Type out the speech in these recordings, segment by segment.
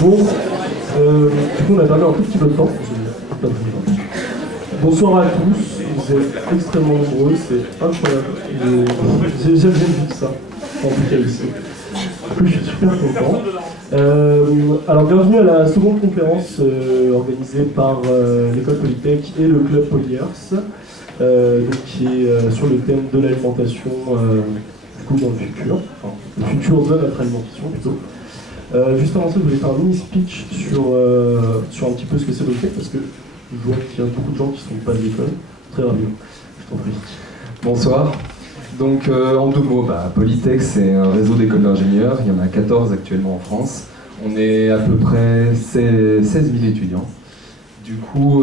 Bon, du coup on a perdu un tout petit peu de temps. Bonsoir à tous, vous êtes extrêmement nombreux, c'est incroyable. J'ai jamais vu ça, en tout cas ici. Du coup je suis super content. Alors bienvenue à la seconde conférence organisée par l'école Polytech et le club Polyers, qui est sur le thème de l'alimentation du coup dans le futur, enfin le futur de notre alimentation plutôt. Juste avant ça, je voulais faire un mini speech sur un petit peu ce que c'est Polytech, parce que je vois qu'il y a beaucoup de gens qui ne sont pas de l'école. Très ravi, je t'en prie. Bonsoir. Donc en deux mots, Polytech c'est un réseau d'écoles d'ingénieurs, il y en a 14 actuellement en France. On est à peu près 16 000 étudiants. Du coup,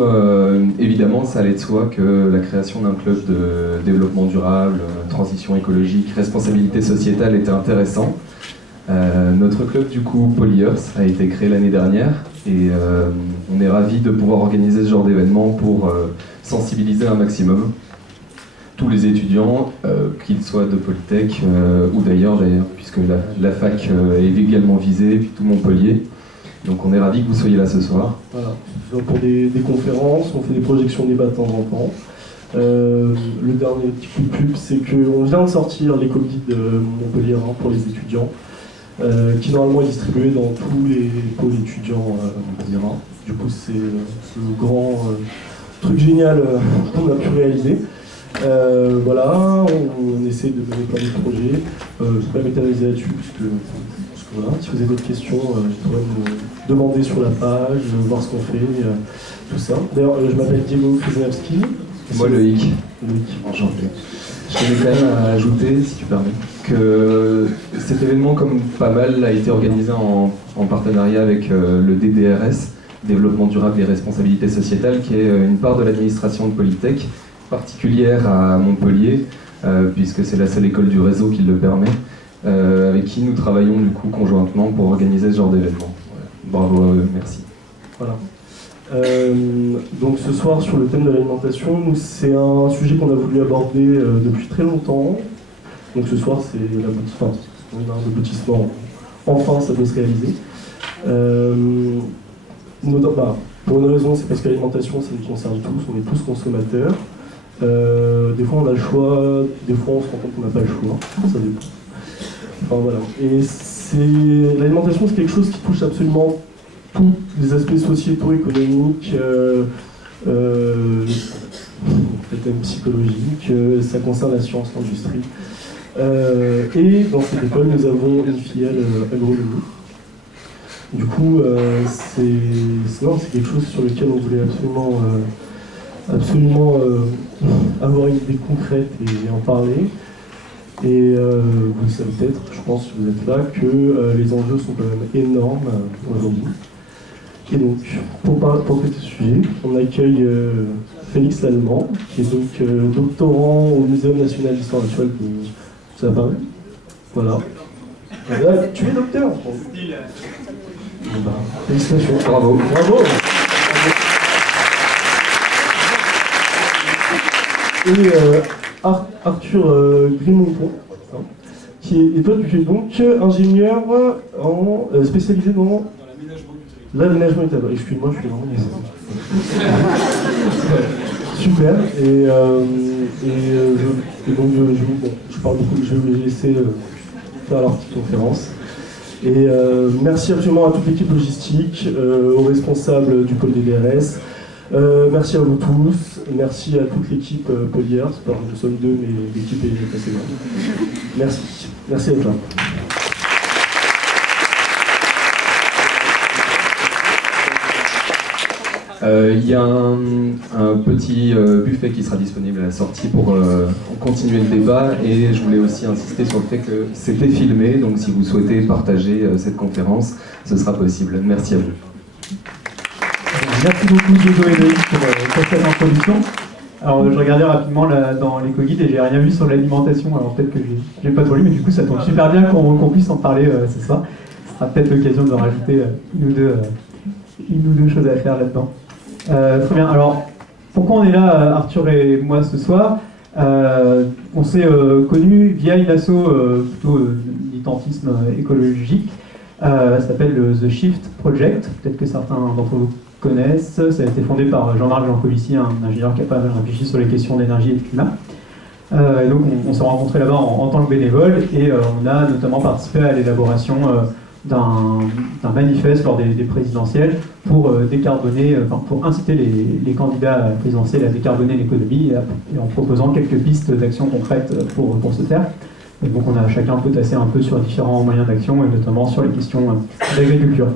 évidemment, ça allait de soi que la création d'un club de développement durable, transition écologique, responsabilité sociétale était intéressant. Notre club du coup Polyers a été créé l'année dernière et on est ravis de pouvoir organiser ce genre d'événement pour sensibiliser un maximum tous les étudiants, qu'ils soient de Polytech ou d'ailleurs, puisque la fac est également visée, puis tout Montpellier. Donc on est ravis que vous soyez là ce soir. Voilà, pour des conférences, on fait des projections débat de temps en temps. Le dernier petit coup de pub, c'est qu'on vient de sortir l'éco-guide Montpellier pour les étudiants, qui normalement est distribué dans tous les pôles étudiants Montpellier. Du coup, c'est le grand truc génial qu'on a pu réaliser. Voilà, on essaie de mener plein de projets. Je ne vais pas m'éterniser là-dessus, parce que voilà, si vous avez d'autres questions, je pourrais me demander sur la page, voir ce qu'on fait, tout ça. D'ailleurs, je m'appelle Diego Krzyzewski. Moi, Loïc. Loïc. Enchanté. Je tenais quand même à ajouter, si tu permets, que cet événement, comme pas mal, a été organisé en partenariat avec le DDRS, Développement durable et responsabilité sociétale, qui est une part de l'administration de Polytech, particulière à Montpellier, puisque c'est la seule école du réseau qui le permet, avec qui nous travaillons du coup conjointement pour organiser ce genre d'événement. Bravo à eux, merci. Voilà. Donc ce soir sur le thème de l'alimentation, c'est un sujet qu'on a voulu aborder depuis très longtemps. Donc ce soir c'est l'aboutissement, enfin ça peut se réaliser. Pour une raison, c'est parce que l'alimentation ça nous concerne tous, on est tous consommateurs. Des fois on a le choix, des fois on se rend compte qu'on n'a pas le choix, ça dépend. Enfin voilà. Et l'alimentation c'est quelque chose qui touche absolument tous les aspects sociétaux, économiques, peut-être même psychologiques, ça concerne la science, l'industrie. Et dans cette école, nous avons une filiale agronomie. Du coup, c'est quelque chose sur lequel on voulait absolument avoir une idée concrète et en parler. Et vous le savez peut-être, je pense que vous êtes là, que les enjeux sont quand même énormes aujourd'hui. Et donc, pour traiter ce sujet, on accueille Félix Lallemand, qui est donc doctorant au Muséum national d'histoire naturelle de Paris. Voilà. Là, tu es docteur. Félicitations. Bravo. Bravo. Et Arthur Grimonton, et toi tu es donc ingénieur spécialisé dans l'aménagement du territoire. Excuse-moi, je suis vraiment super. Et donc je parle beaucoup, je vais laisser faire leur petite conférence. Et merci absolument à toute l'équipe logistique, aux responsables du pôle DDRS. Merci à vous tous, merci à toute l'équipe Polyers, nous sommes deux mais l'équipe est assez grande. Merci à toi. Il y a un petit buffet qui sera disponible à la sortie pour continuer le débat, et je voulais aussi insister sur le fait que c'était filmé, donc si vous souhaitez partager cette conférence, ce sera possible. Merci à vous. Merci beaucoup Diego et Loïc pour cette introduction. Alors je regardais rapidement dans l'éco-guide et j'ai rien vu sur l'alimentation, alors peut-être que j'ai pas trop lu, mais du coup ça tombe super bien qu'on puisse en parler ce soir. Ce sera peut-être l'occasion de rajouter une ou deux choses à faire là-dedans. Très bien, alors pourquoi on est là, Arthur et moi ce soir? On s'est connus via une asso plutôt militantisme écologique, Ça s'appelle le The Shift Project, peut-être que certains d'entre vous connaissent. Ça a été fondé par Jean-Marc Jancovici, un ingénieur qui a pas mal réfléchi sur les questions d'énergie et de climat. Et donc on s'est rencontrés là-bas en tant que bénévole et on a notamment participé à l'élaboration d'un manifeste lors des présidentielles pour décarboner, pour inciter les candidats présidentiels à décarboner l'économie et en proposant quelques pistes d'action concrètes pour ce faire. Et donc on a chacun potassé un peu sur différents moyens d'action et notamment sur les questions d'agriculture.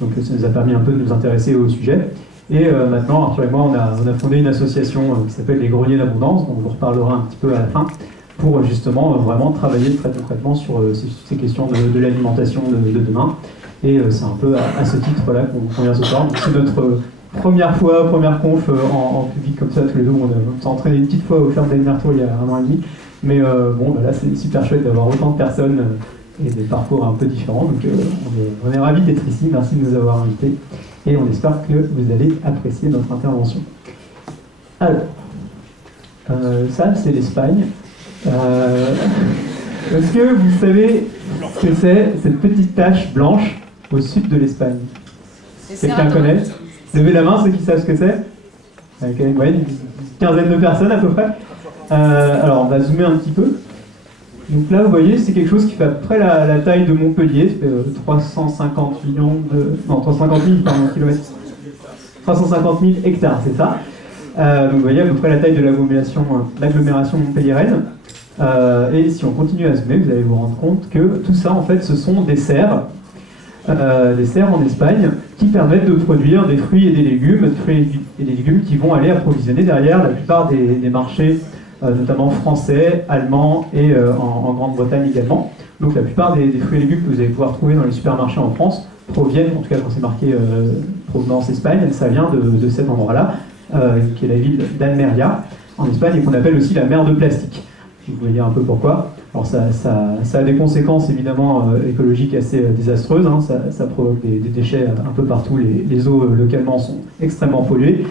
Donc ça nous a permis un peu de nous intéresser au sujet. Et maintenant, Arthur et moi, on a fondé une association qui s'appelle les Greniers d'Abondance, dont on vous reparlera un petit peu à la fin, pour justement vraiment travailler très concrètement sur ces questions de l'alimentation de demain. Et c'est un peu à ce titre-là qu'on vient ce soir. C'est notre première conf en public comme ça, tous les deux. On s'est entraîné une petite fois au Ferme d'Animertour il y a 1 an et demi. Mais bon, là, c'est super chouette d'avoir autant de personnes et des parcours un peu différents. Donc on est ravis d'être ici. Merci de nous avoir invités. Et on espère que vous allez apprécier notre intervention. Alors, ça c'est l'Espagne. Est-ce que vous savez ce que c'est cette petite tache blanche au sud de l'Espagne? Quelqu'un connaît? Levez la main ceux qui savent ce que c'est. Avec une quinzaine de personnes à peu près. Alors on va zoomer un petit peu. Donc là, vous voyez, c'est quelque chose qui fait à peu près la taille de Montpellier, 350 millions de... Non, 350 000 kilomètres. 350 000 hectares, c'est ça. Donc vous voyez à peu près la taille de l'agglomération montpelliéraine. Et si on continue à zoomer, vous allez vous rendre compte que tout ça, en fait, ce sont des serres en Espagne, qui permettent de produire des fruits et des légumes, qui vont aller approvisionner derrière la plupart des marchés, notamment français, allemands et en Grande-Bretagne également. Donc la plupart des fruits et légumes que vous allez pouvoir trouver dans les supermarchés en France proviennent, en tout cas quand c'est marqué provenance Espagne, ça vient de cet endroit-là, qui est la ville d'Almeria, en Espagne, et qu'on appelle aussi la mer de plastique. Vous voyez un peu pourquoi. Alors ça a des conséquences évidemment écologiques assez désastreuses, hein. Ça provoque des déchets un peu partout, les eaux localement sont extrêmement polluées,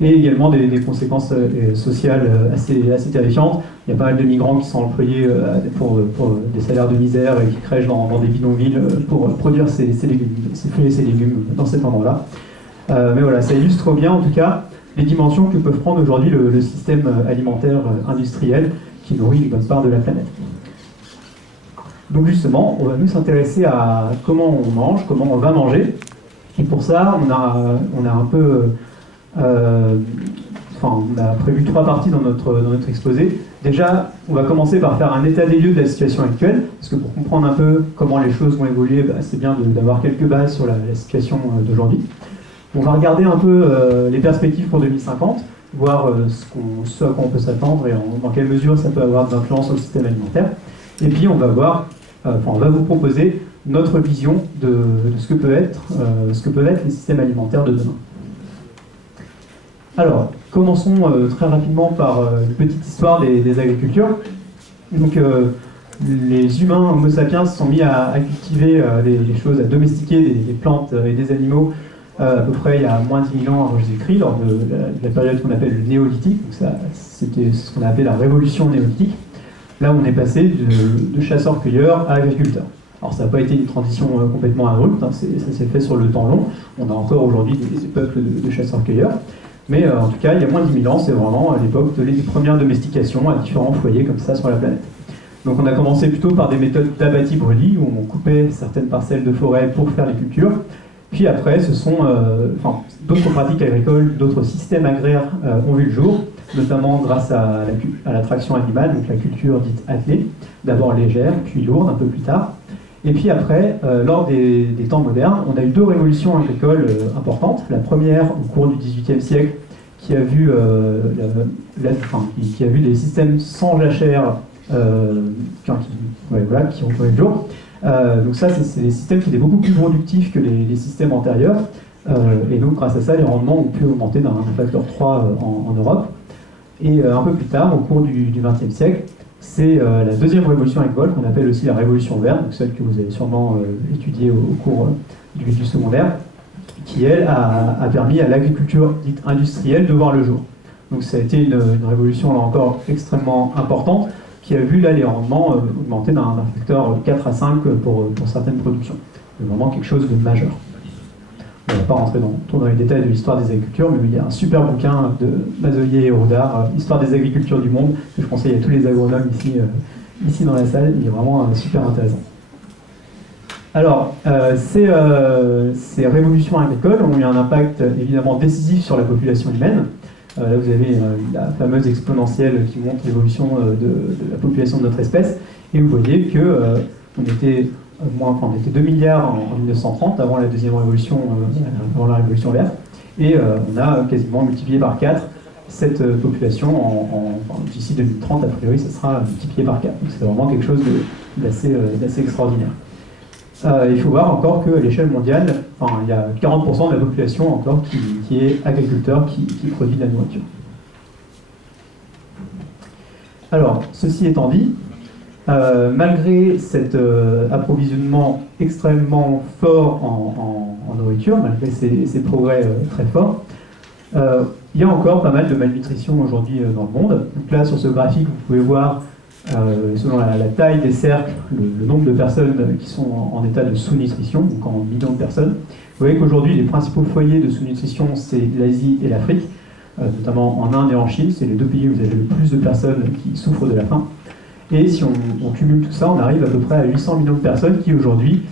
et également des conséquences sociales assez terrifiantes. Il y a pas mal de migrants qui sont employés pour des salaires de misère et qui crèchent dans des bidonvilles pour produire ces fruits et ces légumes dans cet endroit-là. Mais voilà, ça illustre bien en tout cas les dimensions que peuvent prendre aujourd'hui le système alimentaire industriel qui nourrit une bonne part de la planète. Donc justement, on va nous s'intéresser à comment on mange, comment on va manger. Et pour ça, on a un peu... on a prévu 3 parties dans notre exposé. Déjà, on va commencer par faire un état des lieux de la situation actuelle, parce que pour comprendre un peu comment les choses vont évoluer, c'est bien d'avoir quelques bases sur la situation d'aujourd'hui. On va regarder un peu les perspectives pour 2050, voir ce à quoi on peut s'attendre et dans quelle mesure ça peut avoir d'influence sur le système alimentaire. Et puis on va vous proposer notre vision de ce que peuvent être les systèmes alimentaires de demain. Alors, commençons très rapidement par une petite histoire des agricultures. Donc, les humains, Homo sapiens, se sont mis à cultiver des choses, à domestiquer des plantes et des animaux à peu près il y a moins de 10 000 ans avant Jésus-Christ, lors de la période qu'on appelle le néolithique. Donc c'était ce qu'on a appelé la révolution néolithique. Là, on est passé de chasseurs-cueilleurs à agriculteurs. Alors ça n'a pas été une transition complètement abrupte, hein, ça s'est fait sur le temps long. On a encore aujourd'hui des peuples de chasseurs-cueilleurs. Mais en tout cas, il y a moins de 10 000 ans, c'est vraiment à l'époque des premières domestications à différents foyers comme ça sur la planète. Donc on a commencé plutôt par des méthodes d'abattis-brûlis, où on coupait certaines parcelles de forêt pour faire les cultures. Puis après, ce sont d'autres pratiques agricoles, d'autres systèmes agraires ont vu le jour, notamment grâce à la traction animale, donc la culture dite attelée, d'abord légère, puis lourde un peu plus tard. Et puis après, lors des temps modernes, on a eu 2 révolutions agricoles importantes. La première au cours du XVIIIe siècle, qui a vu des systèmes sans jachère qui ont vu le jour. Donc ça, c'est des systèmes qui étaient beaucoup plus productifs que les systèmes antérieurs. Et donc grâce à ça, les rendements ont pu augmenter d'un facteur 3 en Europe. Et un peu plus tard, au cours du XXe siècle, c'est la deuxième révolution agricole, qu'on appelle aussi la révolution verte, donc celle que vous avez sûrement étudiée au cours du secondaire, qui, elle, a permis à l'agriculture dite industrielle de voir le jour. Donc ça a été une révolution, là encore, extrêmement importante, qui a vu là les rendements augmenter d'un facteur 4 à 5 pour certaines productions. vraiment quelque chose de majeur. On ne va pas rentrer trop dans les détails de l'histoire des agricultures, mais il y a un super bouquin de Mazoyer et Rodard, Histoire des agricultures du monde, que je conseille à tous les agronomes ici dans la salle. Il est vraiment super intéressant. Alors, ces révolutions agricoles ont eu un impact évidemment décisif sur la population humaine. Là, vous avez la fameuse exponentielle qui montre l'évolution de la population de notre espèce. Et vous voyez que on était 2 milliards en 1930, avant la deuxième révolution, avant la révolution verte. Et on a quasiment multiplié par 4 cette population. D'ici 2030, a priori, ça sera multiplié par 4. Donc c'est vraiment quelque chose d'assez extraordinaire. Il faut voir encore qu'à l'échelle mondiale, il y a 40% de la population encore qui est agriculteur, qui produit de la nourriture. Alors, ceci étant dit, malgré cet approvisionnement extrêmement fort en nourriture, malgré ces progrès très forts, il y a encore pas mal de malnutrition aujourd'hui dans le monde. Donc là, sur ce graphique, vous pouvez voir selon la taille des cercles, le nombre de personnes qui sont en état de sous-nutrition, donc en millions de personnes. Vous voyez qu'aujourd'hui, les principaux foyers de sous-nutrition, c'est l'Asie et l'Afrique, notamment en Inde et en Chine. C'est les deux pays où vous avez le plus de personnes qui souffrent de la faim. Et si on cumule tout ça, on arrive à peu près à 800 millions de personnes qui aujourd'hui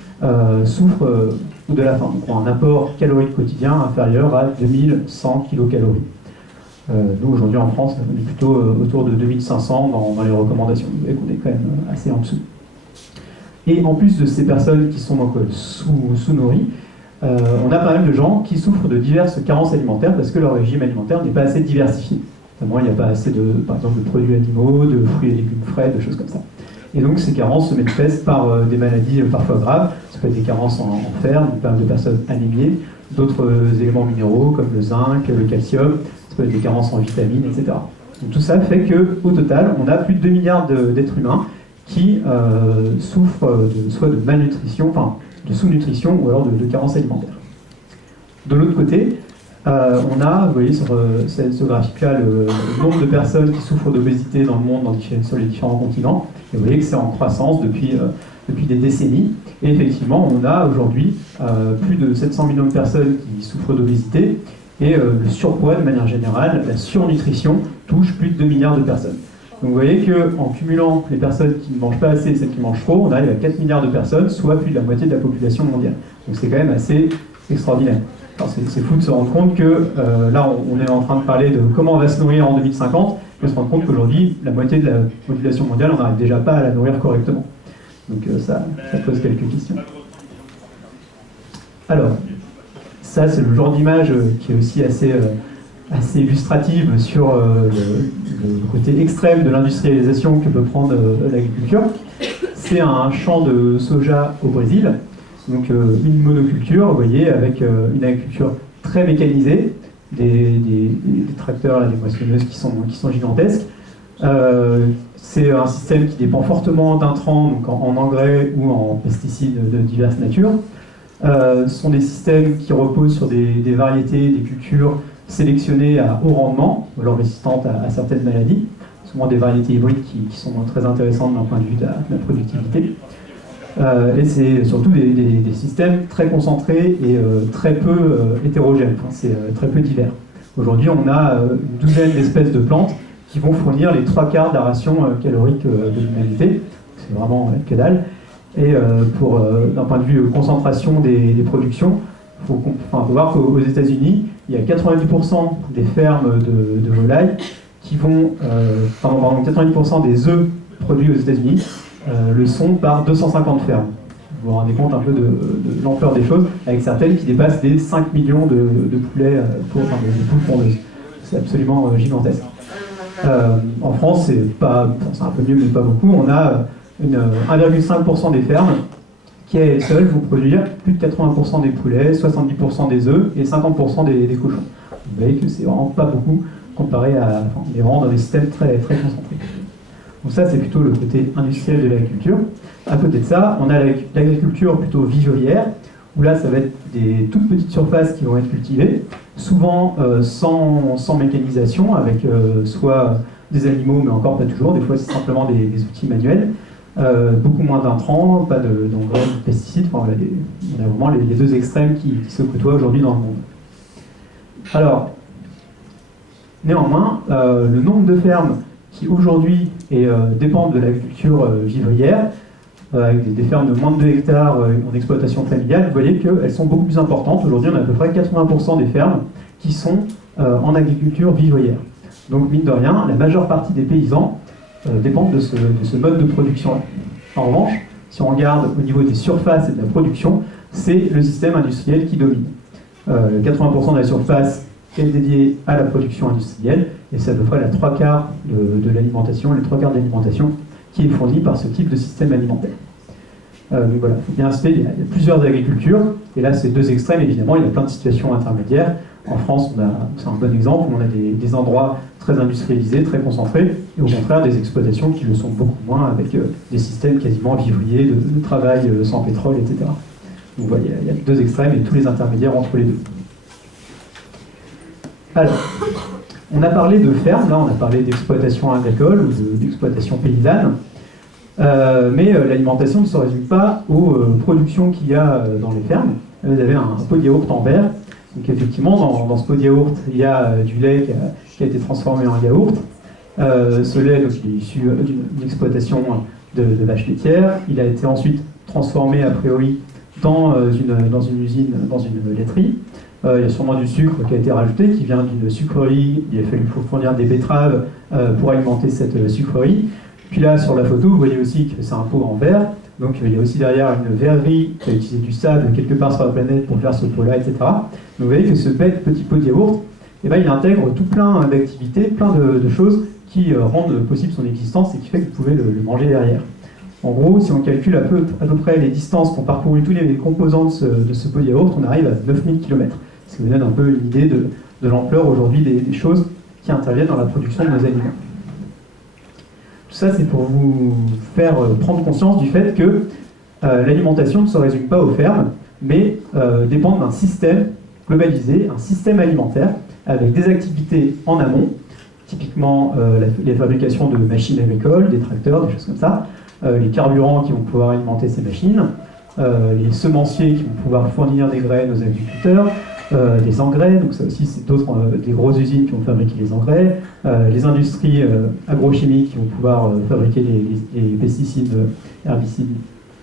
souffrent de la faim, donc ont un apport calorique quotidien inférieur à 2100 kilocalories. Nous, aujourd'hui, en France, on est plutôt autour de 2500 dans les recommandations. Vous voyez qu'on est quand même assez en dessous. Et en plus de ces personnes qui sont donc sous-nourries, on a pas mal de gens qui souffrent de diverses carences alimentaires parce que leur régime alimentaire n'est pas assez diversifié. Notamment, il n'y a pas assez par exemple, de produits animaux, de fruits et légumes frais, de choses comme ça. Et donc, ces carences se manifestent par des maladies parfois graves. Ça peut être des carences en fer, de personnes anémiées, d'autres éléments minéraux comme le zinc, le calcium, ça peut être des carences en vitamines, etc. Donc, tout ça fait qu'au total, on a plus de 2 milliards d'êtres humains qui souffrent soit de malnutrition, de sous-nutrition ou alors de carences alimentaires. De l'autre côté, on a, vous voyez sur ce graphique-là, le nombre de personnes qui souffrent d'obésité dans le monde, sur les différents continents. Et vous voyez que c'est en croissance depuis des décennies. Et effectivement, on a aujourd'hui plus de 700 millions de personnes qui souffrent d'obésité. Et le surpoids, de manière générale, la surnutrition, touche plus de 2 milliards de personnes. Donc vous voyez qu'en cumulant les personnes qui ne mangent pas assez et celles qui mangent trop, on arrive à 4 milliards de personnes, soit plus de la moitié de la population mondiale. Donc c'est quand même assez extraordinaire. Alors c'est fou de se rendre compte que là on est en train de parler de comment on va se nourrir en 2050, mais on se rend compte qu'aujourd'hui la moitié de la population mondiale on n'arrive déjà pas à la nourrir correctement. Donc ça pose quelques questions. Alors, ça c'est le genre d'image qui est aussi assez illustrative sur le côté extrême de l'industrialisation que peut prendre l'agriculture. C'est un champ de soja au Brésil. Donc une monoculture, vous voyez, avec une agriculture très mécanisée, des tracteurs, des moissonneuses qui sont gigantesques. C'est un système qui dépend fortement d'intrants, donc en engrais ou en pesticides de diverses natures. Ce sont des systèmes qui reposent sur des variétés, des cultures sélectionnées à haut rendement, ou alors résistantes à certaines maladies. Souvent des variétés hybrides qui sont très intéressantes d'un point de vue de la productivité. Et c'est surtout des systèmes très concentrés et très peu hétérogènes, c'est très peu divers. Aujourd'hui, on a une douzaine d'espèces de plantes qui vont fournir les 3/4 de la ration calorique de l'humanité. C'est vraiment que dalle. Et d'un point de vue concentration des productions, il faut voir qu'aux États-Unis, il y a 90% des fermes de volailles qui vont, 90% des œufs produits aux États-Unis le sont par 250 fermes. Vous vous rendez compte un peu de l'ampleur des choses, avec certaines qui dépassent les 5 millions de poulets, de poules pondeuses. C'est absolument gigantesque. En France, c'est un peu mieux, mais pas beaucoup. On a 1,5% des fermes qui, à elles seules, vont produire plus de 80% des poulets, 70% des œufs et 50% des cochons. Vous voyez que c'est vraiment pas beaucoup comparé à les vraiment dans des systèmes très, très concentrés. Donc ça, c'est plutôt le côté industriel de l'agriculture. À côté de ça, on a l'agriculture plutôt vivrière, où là, ça va être des toutes petites surfaces qui vont être cultivées, souvent sans mécanisation, avec soit des animaux, mais encore pas toujours, des fois c'est simplement des outils manuels. beaucoup moins d'intrants, pas d'engrais, de pesticides. Enfin, voilà, on a vraiment les deux extrêmes qui se côtoient aujourd'hui dans le monde. Alors, néanmoins, le nombre de fermes qui aujourd'hui dépendent de l'agriculture vivrière, avec des fermes de moins de 2 hectares en exploitation familiale, vous voyez qu'elles sont beaucoup plus importantes. Aujourd'hui, on a à peu près 80% des fermes qui sont en agriculture vivrière. Donc, mine de rien, la majeure partie des paysans dépendent de ce mode de production-là. En revanche, si on regarde au niveau des surfaces et de la production, c'est le système industriel qui domine. 80% de la surface est dédiée à la production industrielle, et c'est à peu près les 3/4 de l'alimentation, les 3/4 de l'alimentation qui est fournie par ce type de système alimentaire. Donc voilà, il faut bien citer, il y a plusieurs agricultures, et là c'est deux extrêmes, évidemment, il y a plein de situations intermédiaires. En France, c'est un bon exemple, on a des endroits très industrialisés, très concentrés, et au contraire des exploitations qui le sont beaucoup moins, avec des systèmes quasiment vivriers, de travail sans pétrole, etc. Donc vous voyez, il y a deux extrêmes et tous les intermédiaires entre les deux. Alors, on a parlé de ferme, là on a parlé d'exploitation agricole ou d'exploitation paysanne, mais l'alimentation ne se résume pas aux productions qu'il y a dans les fermes. Vous avez un pot de yaourt en verre. Donc effectivement, dans ce pot de yaourt, il y a du lait qui a été transformé en yaourt. Ce lait, donc, il est issu d'une exploitation de vaches laitières. Il a été ensuite transformé, a priori, dans une usine, dans une laiterie. Il y a sûrement du sucre qui a été rajouté, qui vient d'une sucrerie. Il a fallu fournir des betteraves pour alimenter cette sucrerie. Puis là, sur la photo, vous voyez aussi que c'est un pot en verre. Donc il y a aussi derrière une verrerie qui a utilisé du sable quelque part sur la planète pour faire ce pot-là, etc. Donc vous voyez que ce bête petit pot de yaourt, eh ben, il intègre tout plein d'activités, plein de choses qui rendent possible son existence et qui fait que vous pouvez le manger derrière. En gros, si on calcule à peu près les distances qu'ont parcouru tous les composants de ce pot de yaourt, on arrive à 9000 km. Ce qui vous donne un peu une idée de l'ampleur aujourd'hui des choses qui interviennent dans la production de nos aliments. Tout ça, c'est pour vous faire prendre conscience du fait que l'alimentation ne se résume pas aux fermes, mais dépend d'un système globalisé, un système alimentaire, avec des activités en amont, typiquement les fabrications de machines agricoles, des tracteurs, des choses comme ça, les carburants qui vont pouvoir alimenter ces machines, les semenciers qui vont pouvoir fournir des graines aux agriculteurs, des engrais, donc ça aussi c'est des grosses usines qui vont fabriquer les engrais, les industries agrochimiques qui vont pouvoir fabriquer les pesticides, herbicides,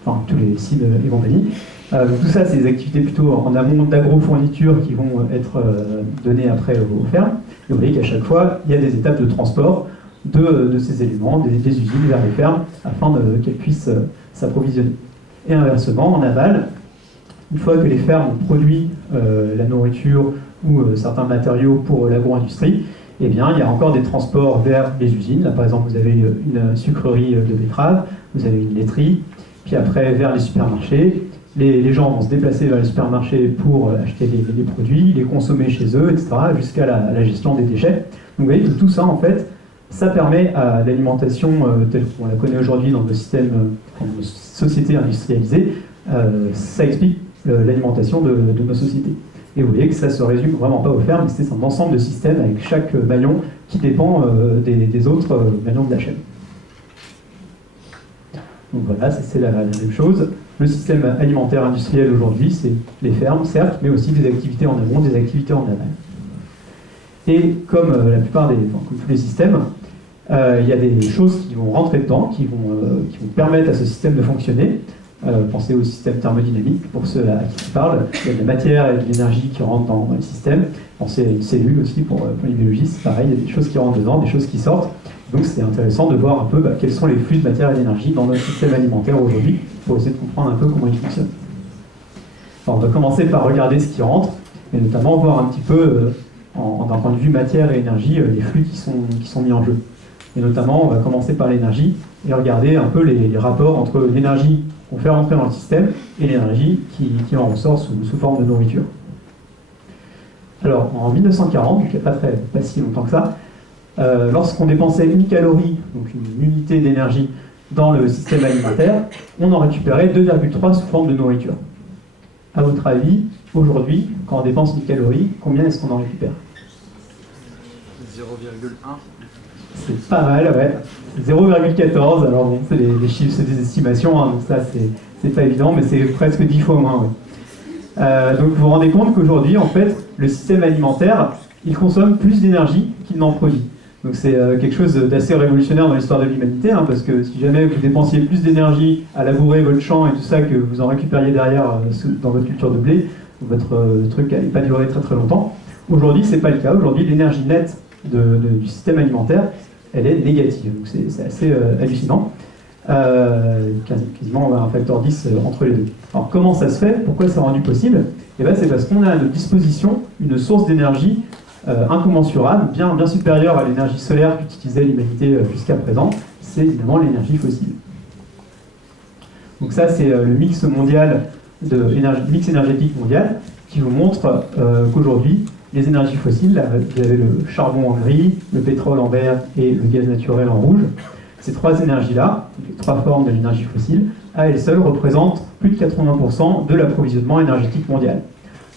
enfin tous les cides et compagnie. Donc tout ça c'est des activités plutôt en amont d'agro-fourniture qui vont être données après aux fermes. Et vous voyez qu'à chaque fois il y a des étapes de transport de ces éléments, des usines vers les fermes afin qu'elles puissent s'approvisionner. Et inversement, en aval, une fois que les fermes ont produit la nourriture ou certains matériaux pour l'agro-industrie, eh bien, il y a encore des transports vers les usines. Là, par exemple, vous avez une sucrerie de betteraves, vous avez une laiterie, puis après vers les supermarchés. Les gens vont se déplacer vers les supermarchés pour acheter les produits, les consommer chez eux, etc., jusqu'à la gestion des déchets. Donc vous voyez que tout ça, en fait, ça permet à l'alimentation telle qu'on la connaît aujourd'hui dans nos systèmes, dans nos sociétés industrialisées, ça explique l'alimentation de nos sociétés. Et vous voyez que ça ne se résume vraiment pas aux fermes, c'est un ensemble de systèmes avec chaque maillon qui dépend des autres maillons de la chaîne. Donc voilà, c'est la même chose. Le système alimentaire industriel aujourd'hui, c'est les fermes, certes, mais aussi des activités en amont, des activités en aval. Et comme la plupart comme tous les systèmes, il y a des choses qui vont rentrer dedans, qui vont permettre à ce système de fonctionner. Pensez au système thermodynamique, pour ceux à qui je parle. Il y a de la matière et de l'énergie qui rentrent dans le système. Pensez à une cellule aussi, pour les biologistes, pareil, il y a des choses qui rentrent dedans, des choses qui sortent. Donc c'est intéressant de voir un peu quels sont les flux de matière et d'énergie dans notre système alimentaire aujourd'hui, pour essayer de comprendre un peu comment il fonctionne. Alors, on va commencer par regarder ce qui rentre, et notamment voir un petit peu, d'un point de vue matière et énergie, les flux qui sont mis en jeu. Et notamment, on va commencer par l'énergie, et regarder un peu les rapports entre l'énergie qu'on fait rentrer dans le système et l'énergie qui en ressort sous forme de nourriture. Alors, en 1940, donc il n'y a pas si longtemps que ça, lorsqu'on dépensait une calorie, donc une unité d'énergie, dans le système alimentaire, on en récupérait 2,3 sous forme de nourriture. À votre avis, aujourd'hui, quand on dépense une calorie, combien est-ce qu'on en récupère ? 0,1. C'est pas mal, ouais. 0,14, alors bon, c'est les chiffres, c'est des estimations, hein, donc ça c'est pas évident, mais c'est presque 10 fois moins. Ouais. Donc vous vous rendez compte qu'aujourd'hui, en fait, le système alimentaire, il consomme plus d'énergie qu'il n'en produit. Donc c'est quelque chose d'assez révolutionnaire dans l'histoire de l'humanité, hein, parce que si jamais vous dépensiez plus d'énergie à labourer votre champ et tout ça que vous en récupériez derrière dans votre culture de blé, votre truc n'allait pas durer très très longtemps. Aujourd'hui, c'est pas le cas. Aujourd'hui, l'énergie nette du système alimentaire, elle est négative. Donc c'est assez hallucinant. Quasiment un facteur 10 entre les deux. Alors comment ça se fait? Pourquoi c'est rendu possible? Et ben, c'est parce qu'on a à notre disposition une source d'énergie incommensurable, bien supérieure à l'énergie solaire qu'utilisait l'humanité jusqu'à présent. C'est évidemment l'énergie fossile. Donc ça, c'est le mix mondial, mix énergétique mondial, qui vous montre qu'aujourd'hui, les énergies fossiles, là, vous avez le charbon en gris, le pétrole en vert et le gaz naturel en rouge. Ces trois énergies-là, les trois formes de l'énergie fossile, à elles seules représentent plus de 80% de l'approvisionnement énergétique mondial.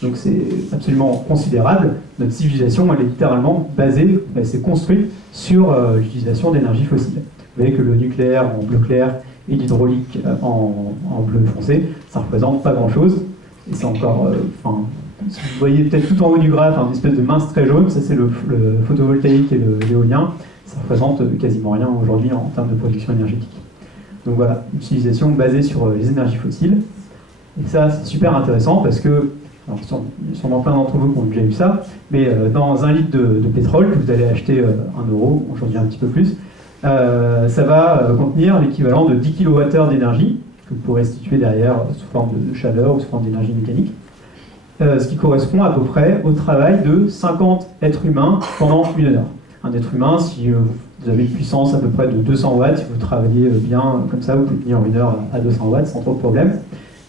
Donc c'est absolument considérable. Notre civilisation, elle est littéralement basée, elle s'est construite sur l'utilisation d'énergie fossile. Vous voyez que le nucléaire en bleu clair et l'hydraulique en bleu foncé, ça ne représente pas grand-chose. Et c'est encore... vous voyez peut-être tout en haut du graphe, une espèce de mince très jaune, ça c'est le photovoltaïque et l'éolien. Ça représente quasiment rien aujourd'hui en termes de production énergétique. Donc voilà, une civilisation basée sur les énergies fossiles. Et ça, c'est super intéressant parce que, alors, sûrement plein d'entre vous qui ont déjà eu ça, mais dans un litre de pétrole que vous allez acheter 1 euro, aujourd'hui un petit peu plus, ça va contenir l'équivalent de 10 kWh d'énergie que vous pourrez restituer derrière sous forme de chaleur ou sous forme d'énergie mécanique. Ce qui correspond à peu près au travail de 50 êtres humains pendant 1 heure. Un être humain, si vous avez une puissance à peu près de 200 watts, si vous travaillez bien comme ça, vous pouvez tenir 1 heure à 200 watts sans trop de problème.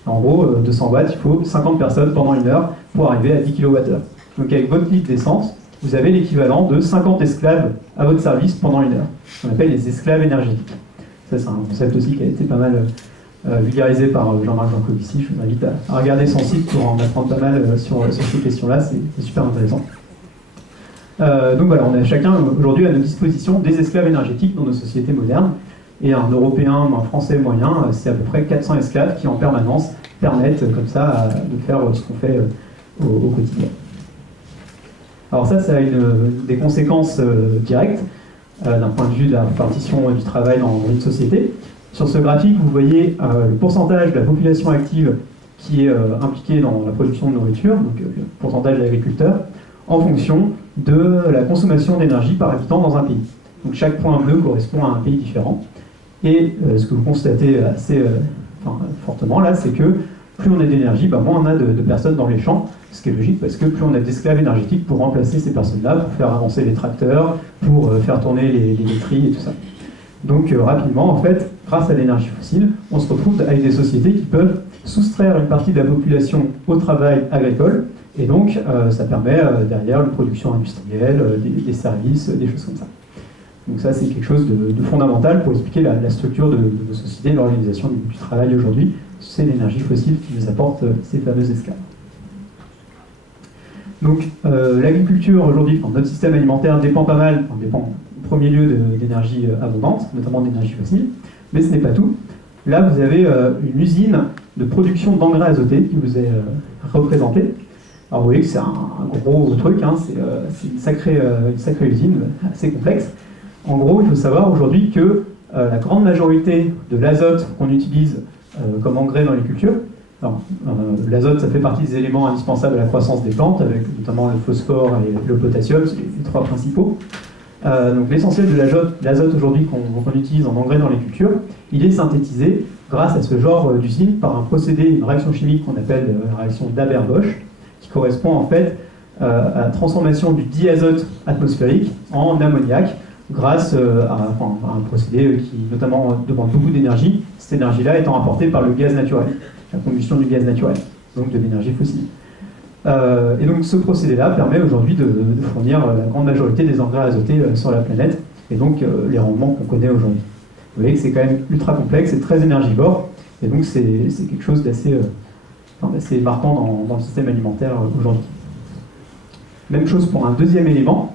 En gros, 200 watts, il faut 50 personnes pendant 1 heure pour arriver à 10 kWh. Donc avec votre litre d'essence, vous avez l'équivalent de 50 esclaves à votre service pendant 1 heure. On appelle les esclaves énergétiques. Ça, c'est un concept aussi qui a été pas mal vulgarisé par Jean-Marc Jancovici. Je vous invite à regarder son site pour en apprendre pas mal sur ces questions-là. C'est super intéressant. Donc voilà, on a chacun aujourd'hui à notre disposition des esclaves énergétiques dans nos sociétés modernes. Et un Européen, un Français moyen, c'est à peu près 400 esclaves qui en permanence permettent comme ça de faire ce qu'on fait au quotidien. Alors ça a des conséquences directes d'un point de vue de la répartition du travail dans une société. Sur ce graphique, vous voyez le pourcentage de la population active qui est impliquée dans la production de nourriture, donc le pourcentage d'agriculteurs, en fonction de la consommation d'énergie par habitant dans un pays. Donc chaque point bleu correspond à un pays différent. Et ce que vous constatez assez fortement là, c'est que plus on a d'énergie, moins on a de personnes dans les champs, ce qui est logique parce que plus on a d'esclaves énergétiques pour remplacer ces personnes-là, pour faire avancer les tracteurs, pour faire tourner les laiteries et tout ça. Donc rapidement, en fait, grâce à l'énergie fossile, on se retrouve avec des sociétés qui peuvent soustraire une partie de la population au travail agricole, et donc ça permet derrière une production industrielle, des services, des choses comme ça. Donc ça, c'est quelque chose de fondamental pour expliquer la structure de nos sociétés, l'organisation du travail aujourd'hui. C'est l'énergie fossile qui nous apporte ces fameux esclaves. Donc l'agriculture aujourd'hui, notre système alimentaire dépend dépend au premier lieu d'énergie abondante, notamment d'énergie fossile, mais ce n'est pas tout. Là, vous avez une usine de production d'engrais azotés qui vous est représentée. Alors vous voyez que c'est un gros truc, c'est une sacrée usine, assez complexe. En gros, il faut savoir aujourd'hui que la grande majorité de l'azote qu'on utilise comme engrais dans les cultures, l'azote, ça fait partie des éléments indispensables à la croissance des plantes, avec notamment le phosphore et le potassium, c'est les trois principaux. Donc l'essentiel de l'azote aujourd'hui qu'on utilise en engrais dans les cultures, il est synthétisé grâce à ce genre d'usine par un procédé, une réaction chimique qu'on appelle la réaction d'Haber-Bosch, qui correspond en fait à la transformation du diazote atmosphérique en ammoniac, grâce à un procédé qui notamment demande beaucoup d'énergie, cette énergie-là étant apportée par le gaz naturel, la combustion du gaz naturel, donc de l'énergie fossile. Et donc ce procédé-là permet aujourd'hui de fournir la grande majorité des engrais azotés sur la planète, et donc les rendements qu'on connaît aujourd'hui. Vous voyez que c'est quand même ultra complexe, c'est très énergivore, et donc c'est quelque chose d'assez marquant dans le système alimentaire aujourd'hui. Même chose pour un deuxième élément,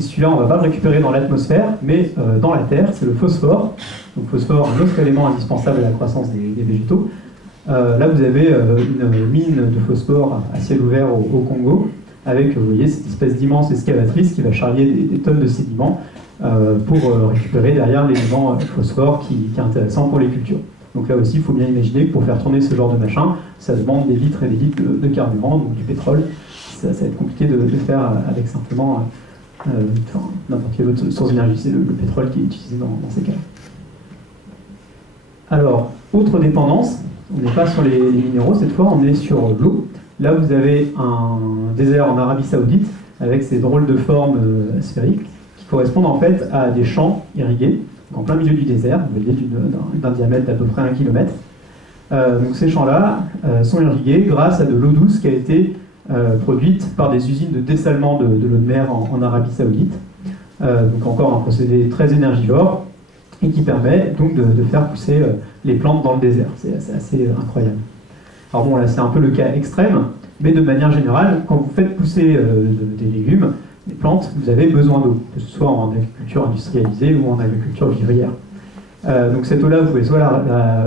celui-là, on ne va pas le récupérer dans l'atmosphère, mais dans la terre, c'est le phosphore. Donc phosphore, un autre élément indispensable à la croissance des végétaux. Là, vous avez une mine de phosphore à ciel ouvert au Congo, avec, vous voyez, cette espèce d'immense excavatrice qui va charrier des tonnes de sédiments pour récupérer derrière l'élément phosphore qui est intéressant pour les cultures. Donc là aussi, il faut bien imaginer que pour faire tourner ce genre de machin, ça demande des litres et des litres de carburant, donc du pétrole. Ça va être compliqué de faire avec simplement n'importe quelle autre source d'énergie. C'est le pétrole qui est utilisé dans ces cas-là. Alors, autre dépendance, on n'est pas sur les minéraux cette fois, on est sur l'eau. Là, vous avez un désert en Arabie Saoudite avec ces drôles de formes sphériques qui correspondent en fait à des champs irrigués en plein milieu du désert, vous voyez, d'un diamètre d'à peu près 1 km. Donc ces champs-là sont irrigués grâce à de l'eau douce qui a été produite par des usines de dessalement de l'eau de mer en Arabie Saoudite. Donc encore un procédé très énergivore et qui permet donc de faire pousser les plantes dans le désert. C'est assez incroyable. Alors bon, là c'est un peu le cas extrême, mais de manière générale, quand vous faites pousser des légumes, des plantes, vous avez besoin d'eau, que ce soit en agriculture industrialisée ou en agriculture vivrière. Donc cette eau-là, vous pouvez soit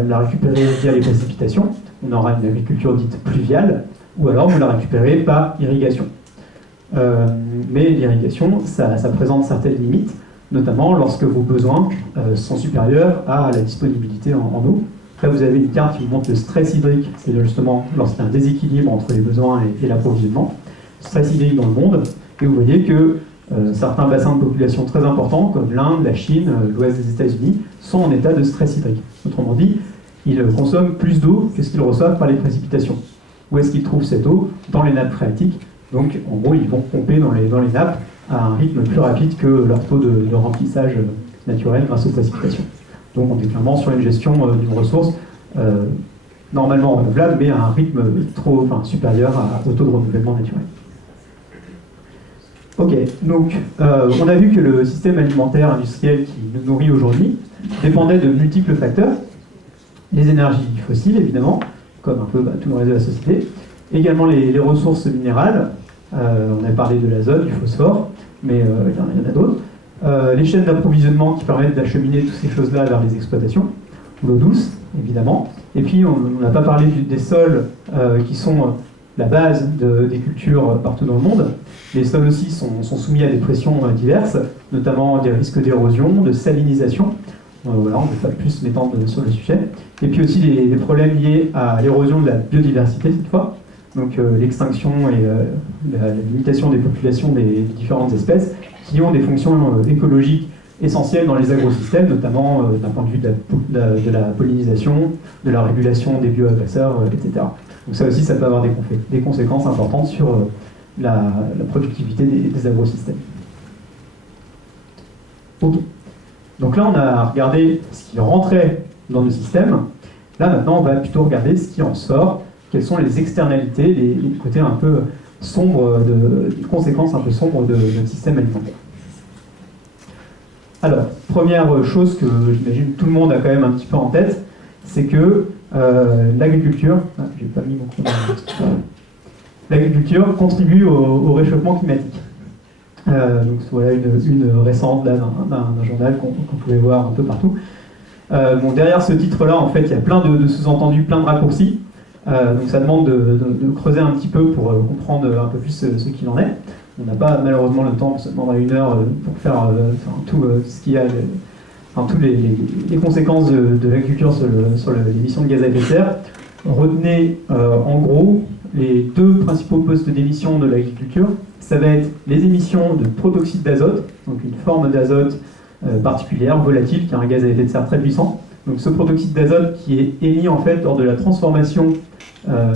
la récupérer via les précipitations, on aura une agriculture dite pluviale, ou alors vous la récupérez par irrigation. Mais l'irrigation, ça présente certaines limites, notamment lorsque vos besoins sont supérieurs à la disponibilité en eau. Là, vous avez une carte qui vous montre le stress hydrique, c'est-à-dire justement lorsqu'il y a un déséquilibre entre les besoins et l'approvisionnement. Stress hydrique dans le monde, et vous voyez que certains bassins de population très importants, comme l'Inde, la Chine, l'ouest des États-Unis, sont en état de stress hydrique. Autrement dit, ils consomment plus d'eau que ce qu'ils reçoivent par les précipitations. Où est-ce qu'ils trouvent cette eau? Dans les nappes phréatiques. Donc, en gros, ils vont pomper dans les nappes à un rythme plus rapide que leur taux de remplissage naturel grâce aux précipitations. Donc, on est clairement sur une gestion d'une ressource normalement renouvelable, mais à un rythme supérieur au taux de renouvellement naturel. Ok, donc on a vu que le système alimentaire industriel qui nous nourrit aujourd'hui dépendait de multiples facteurs. Les énergies fossiles, évidemment, comme un peu tout le reste de la société. Également les ressources minérales, on a parlé de l'azote, du phosphore, mais il y en a d'autres. Les chaînes d'approvisionnement qui permettent d'acheminer toutes ces choses-là vers les exploitations. L'eau douce, évidemment. Et puis, on n'a pas parlé des sols qui sont la base des cultures partout dans le monde. Les sols aussi sont soumis à des pressions diverses, notamment des risques d'érosion, de salinisation. Voilà, on ne va pas plus m'étendre sur le sujet. Et puis aussi des problèmes liés à l'érosion de la biodiversité cette fois. Donc l'extinction et la limitation des populations des différentes espèces qui ont des fonctions écologiques essentielles dans les agrosystèmes, notamment d'un point de vue de la pollinisation, de la régulation des bioagresseurs, etc. Donc ça aussi, ça peut avoir des conséquences importantes sur la productivité des agrosystèmes. Ok. Donc là, on a regardé ce qui rentrait dans le système. Là, maintenant, on va plutôt regarder ce qui en sort. Quelles sont les externalités, les côtés un peu sombres, les conséquences un peu sombres de notre système alimentaire. Alors, première chose que j'imagine tout le monde a quand même un petit peu en tête, c'est que l'agriculture, j'ai pas mis mon chrono. L'agriculture contribue au réchauffement climatique. Donc voilà une récente d'un journal qu'on pouvait voir un peu partout. Bon, derrière ce titre-là, en fait, il y a plein de sous-entendus, plein de raccourcis. Donc ça demande de creuser un petit peu pour comprendre un peu plus ce qu'il en est. On n'a pas malheureusement le temps, on se demande à 1 heure pour faire tout ce qu'il y a, toutes les conséquences de l'agriculture sur l'émission de gaz à effet de serre. Retenez en gros les 2 principaux postes d'émission de l'agriculture. Ça va être les émissions de protoxyde d'azote, donc une forme d'azote particulière, volatile, qui est un gaz à effet de serre très puissant. Donc ce protoxyde d'azote qui est émis en fait lors de la transformation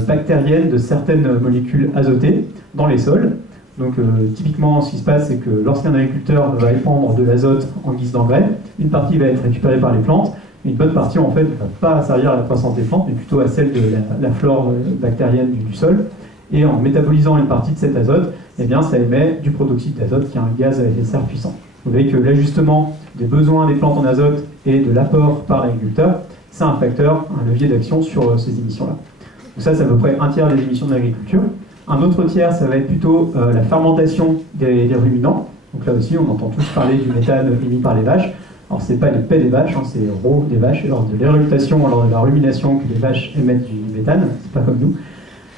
bactérienne de certaines molécules azotées dans les sols. Donc typiquement, ce qui se passe, c'est que lorsqu'un agriculteur va épandre de l'azote en guise d'engrais, une partie va être récupérée par les plantes, et une bonne partie en fait ne va pas servir à la croissance des plantes, mais plutôt à celle de la flore bactérienne du sol. Et en métabolisant une partie de cet azote, eh bien, ça émet du protoxyde d'azote, qui est un gaz à effet de serre puissant. Vous voyez que l'ajustement des besoins des plantes en azote et de l'apport par l'agriculteur, c'est un facteur, un levier d'action sur ces émissions-là. Donc ça, c'est à peu près 1 tiers des émissions de l'agriculture. Un autre tiers, ça va être plutôt la fermentation des ruminants. Donc là aussi, on entend tous parler du méthane émis par les vaches. Alors c'est pas les pets des vaches, hein, c'est le rot des vaches, lors de l'éructation, lors de la rumination que les vaches émettent du méthane, c'est pas comme nous.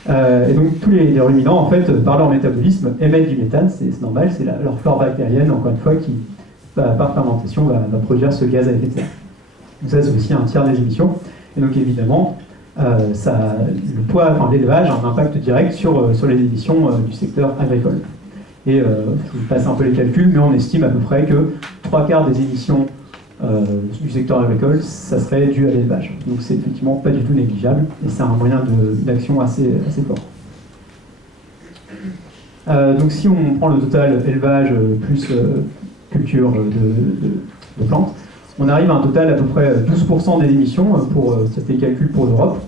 Et donc tous les ruminants, en fait, par leur métabolisme, émettent du méthane, c'est normal, c'est leur flore bactérienne, encore une fois, qui, par fermentation, va produire ce gaz à effet de serre. Donc ça, c'est aussi un tiers des émissions. Et donc évidemment, le poids, l'élevage a un impact direct sur les émissions du secteur agricole. Et je vous passe un peu les calculs, mais on estime à peu près que 3/4 des émissions du secteur agricole, ça serait dû à l'élevage. Donc c'est effectivement pas du tout négligeable, et c'est un moyen d'action assez fort. Donc si on prend le total élevage plus culture de plantes, on arrive à un total à peu près 12% des émissions, c'était le calcul pour l'Europe,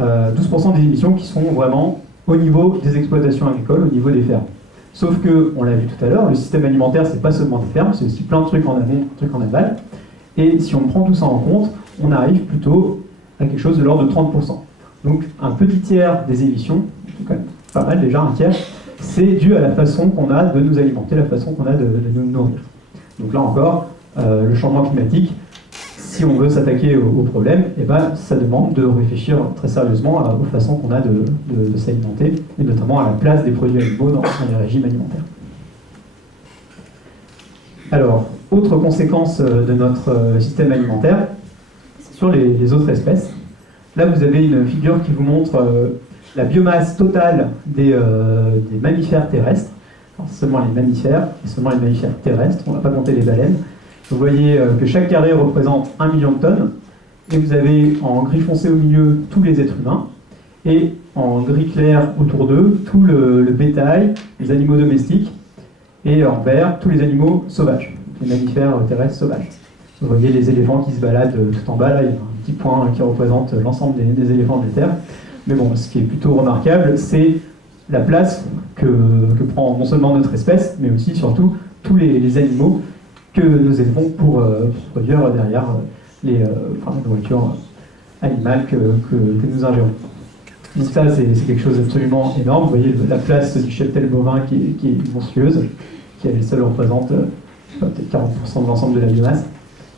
12% des émissions qui sont vraiment au niveau des exploitations agricoles, au niveau des fermes. Sauf que, on l'a vu tout à l'heure, le système alimentaire, c'est pas seulement des fermes, c'est aussi plein de trucs en amont, des trucs en aval. Et si on prend tout ça en compte, on arrive plutôt à quelque chose de l'ordre de 30%. Donc un petit tiers des émissions, c'est quand même pas mal déjà, un tiers, c'est dû à la façon qu'on a de nous alimenter, la façon qu'on a de nous nourrir. Donc là encore, le changement climatique, si on veut s'attaquer au problème, eh ben, ça demande de réfléchir très sérieusement aux façons qu'on a de s'alimenter, et notamment à la place des produits animaux dans les régimes alimentaires. Alors, autre conséquence de notre système alimentaire, c'est sur les autres espèces. Là, vous avez une figure qui vous montre la biomasse totale des mammifères terrestres. Alors, seulement les mammifères, et seulement les mammifères terrestres, on ne va pas compter les baleines. Vous voyez que chaque carré représente 1 million de tonnes, et vous avez en gris foncé au milieu tous les êtres humains, et en gris clair autour d'eux tout le bétail, les animaux domestiques, et en vert tous les animaux sauvages, les mammifères terrestres sauvages. Vous voyez les éléphants qui se baladent tout en bas, là il y a un petit point qui représente l'ensemble des éléphants de la Terre. Mais bon, ce qui est plutôt remarquable, c'est la place que prend non seulement notre espèce, mais aussi surtout tous les animaux que nous élevons pour produire derrière la nourriture animale que nous ingérons. Donc ça, c'est quelque chose d'absolument énorme. Vous voyez la place du cheptel bovin qui est monstrueuse, qui elle seule représente peut-être 40% de l'ensemble de la biomasse.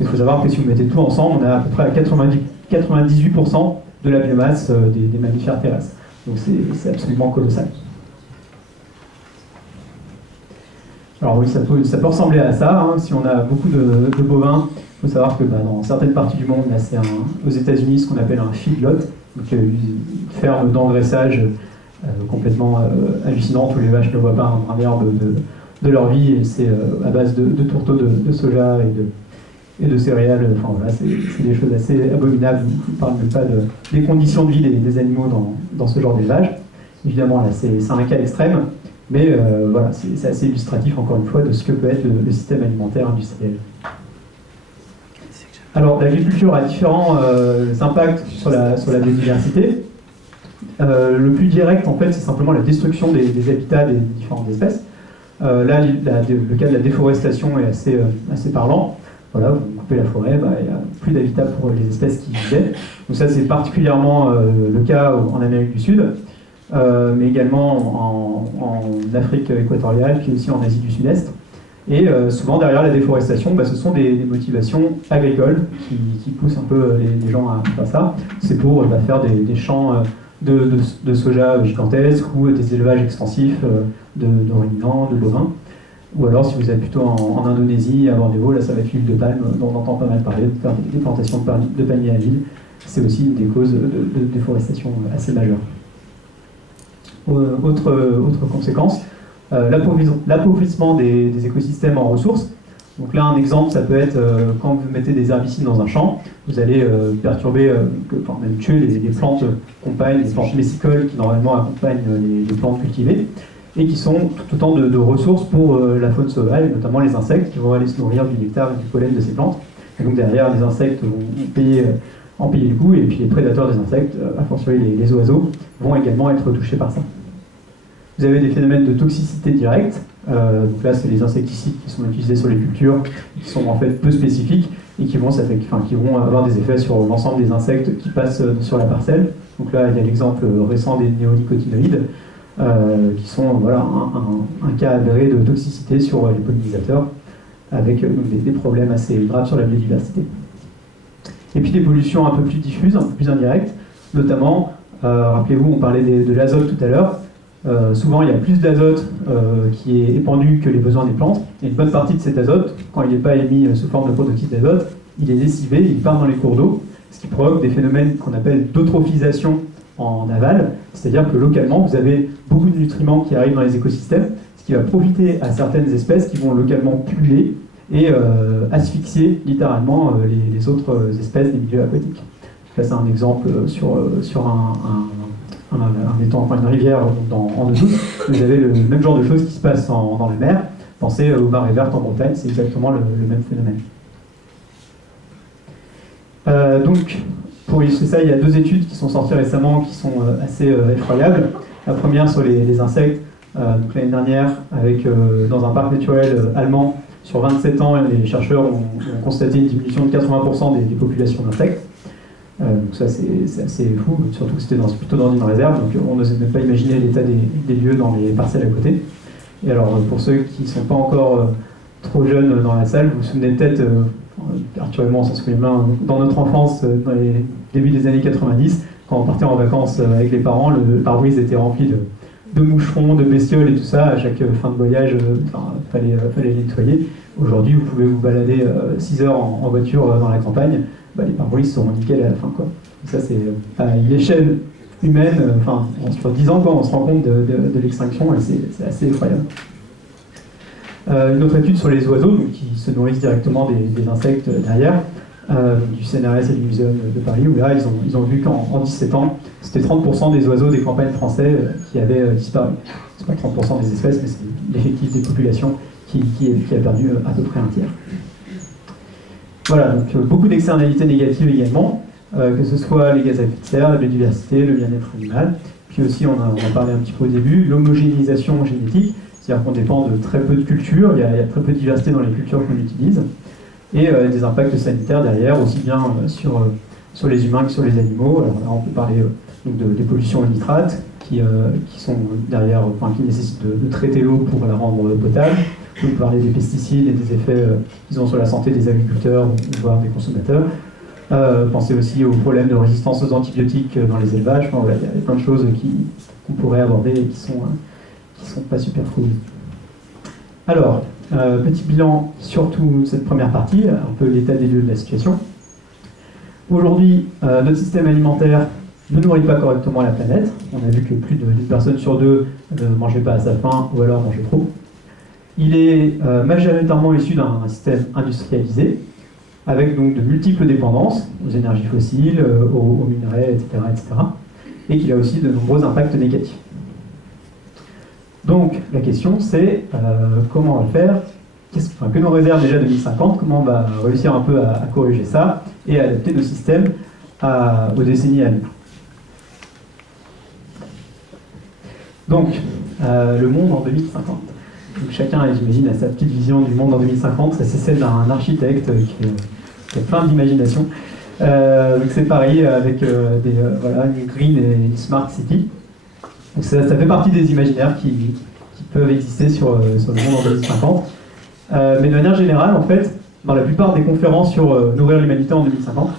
Il faut savoir que si vous mettez tout ensemble, on est à peu près à 98% de la biomasse des mammifères terrestres. Donc c'est absolument colossal. Alors oui, ça peut ressembler à ça. Hein. Si on a beaucoup de bovins, il faut savoir que dans certaines parties du monde, là, c'est aux États-Unis ce qu'on appelle un feedlot, donc une ferme d'engraissage complètement hallucinante où les vaches ne voient pas un herbe de leur vie, et c'est à base de tourteaux de soja et de céréales. Enfin voilà, c'est des choses assez abominables. On ne parle même pas des conditions de vie des animaux dans ce genre d'élevage. Évidemment, là, c'est un cas extrême. Mais voilà, c'est assez illustratif, encore une fois, de ce que peut être le système alimentaire industriel. Alors, l'agriculture a différents impacts sur la biodiversité. Le plus direct, en fait, c'est simplement la destruction des habitats des différentes espèces. Là, le cas de la déforestation est assez parlant. Voilà, vous coupez la forêt, il n'y a plus d'habitat pour les espèces qui y vivaient. Donc ça, c'est particulièrement le cas en Amérique du Sud. Mais également en Afrique équatoriale, puis aussi en Asie du Sud-Est. Et souvent, derrière la déforestation, ce sont des motivations agricoles qui poussent un peu les gens à faire ça. C'est pour faire des champs de soja gigantesques ou des élevages extensifs de ruminants, de bovins. Ou alors, si vous êtes plutôt en Indonésie, à Bornéo, là, ça va être l'huile de palme, dont on entend pas mal parler, de faire des plantations de palmiers à l'huile. C'est aussi une des causes de déforestation assez majeures. Autre conséquence, l'appauvrissement des écosystèmes en ressources. Donc là, un exemple, ça peut être quand vous mettez des herbicides dans un champ, vous allez perturber, même tuer les plantes compagnes, les plantes messicoles qui normalement accompagnent les plantes cultivées, et qui sont tout autant de ressources pour la faune sauvage, notamment les insectes qui vont aller se nourrir du nectar et du pollen de ces plantes. Et donc derrière, les insectes vont en payer le coût, et puis les prédateurs des insectes, a fortiori les oiseaux, vont également être touchés par ça. Vous avez des phénomènes de toxicité directe, donc là c'est les insecticides qui sont utilisés sur les cultures, qui sont en fait peu spécifiques, et qui vont avoir des effets sur l'ensemble des insectes qui passent sur la parcelle. Donc là il y a l'exemple récent des néonicotinoïdes. qui sont voilà, un cas avéré de toxicité sur les pollinisateurs, avec des problèmes assez graves sur la biodiversité. Et puis des pollutions un peu plus diffuses, un peu plus indirectes, notamment, rappelez-vous, on parlait de l'azote tout à l'heure. Souvent, il y a plus d'azote qui est épandu que les besoins des plantes. Et une bonne partie de cet azote, quand il n'est pas émis sous forme de protoxyde d'azote, il est lessivé, il part dans les cours d'eau, ce qui provoque des phénomènes qu'on appelle d'eutrophisation en aval, c'est-à-dire que localement, vous avez beaucoup de nutriments qui arrivent dans les écosystèmes, ce qui va profiter à certaines espèces qui vont localement polluer et asphyxier littéralement les autres espèces des milieux aquatiques. Là, c'est un exemple sur un étang, enfin une rivière en dessous. Vous avez le même genre de choses qui se passent dans la mer. Pensez aux marées vertes en Bretagne, c'est exactement le même phénomène. Donc, pour illustrer ça, il y a 2 études qui sont sorties récemment qui sont assez effroyables. La première sur les insectes, donc l'année dernière, dans un parc naturel allemand, sur 27 ans, les chercheurs ont constaté une diminution de 80% des populations d'insectes. Donc ça, c'est assez fou, surtout que c'était plutôt dans une réserve, donc on n'osait même pas imaginer l'état des lieux dans les parcelles à côté. Et alors, pour ceux qui ne sont pas encore trop jeunes dans la salle, vous vous souvenez peut-être, Arthur et moi on s'en souvient bien, dans notre enfance, dans les débuts des années 90, quand on partait en vacances avec les parents, le pare-brise était rempli de moucherons, de bestioles et tout ça. À chaque fin de voyage, fallait les nettoyer. Aujourd'hui, vous pouvez vous balader 6 heures en voiture dans la campagne, les pare-brises seront nickel à la fin, quoi. Ça, c'est à l'échelle humaine, sur 10 ans, on se rend compte de l'extinction, et c'est assez effroyable. Une autre étude sur les oiseaux, qui se nourrissent directement des insectes derrière, du CNRS et du Muséum de Paris, où là, ils ont vu qu'en 17 ans, c'était 30% des oiseaux des campagnes français qui avaient disparu. C'est pas 30% des espèces, mais c'est l'effectif des populations qui a perdu à peu près un tiers. Voilà, donc beaucoup d'externalités négatives également, que ce soit les gaz à effet de serre, la biodiversité, le bien-être animal, puis aussi, on en parlait un petit peu au début, l'homogénéisation génétique, c'est-à-dire qu'on dépend de très peu de cultures, il y a très peu de diversité dans les cultures qu'on utilise, et des impacts sanitaires derrière, aussi bien sur les humains que sur les animaux. Alors là, on peut parler des pollutions aux nitrates, qui sont derrière, qui nécessitent de traiter l'eau pour la rendre potable. On peut parler des pesticides et des effets qu'ils ont sur la santé des agriculteurs, voire des consommateurs. Pensez aussi aux problèmes de résistance aux antibiotiques dans les élevages. Il y a plein de choses qu'on pourrait aborder et qui sont pas super cool. Alors, petit bilan sur toute cette première partie, un peu l'état des lieux de la situation. Aujourd'hui, notre système alimentaire ne nourrit pas correctement la planète. On a vu que plus d'une personne sur 2 ne mangeait pas à sa faim ou alors mangeait trop. Il est majoritairement issu d'un système industrialisé, avec donc de multiples dépendances aux énergies fossiles, aux minerais, etc., et qu'il a aussi de nombreux impacts négatifs. Donc la question c'est comment on va le faire, que nous réserve déjà 2050, comment on va réussir un peu à corriger ça et à adapter nos systèmes aux décennies à venir. Donc, le monde en 2050. Donc, chacun, j'imagine, a sa petite vision du monde en 2050. Ça, c'est celle d'un architecte qui a plein d'imagination. Donc, c'est pareil avec une green et une smart city. Donc, ça fait partie des imaginaires qui peuvent exister sur le monde en 2050. Mais de manière générale, en fait, dans la plupart des conférences sur nourrir l'humanité en 2050,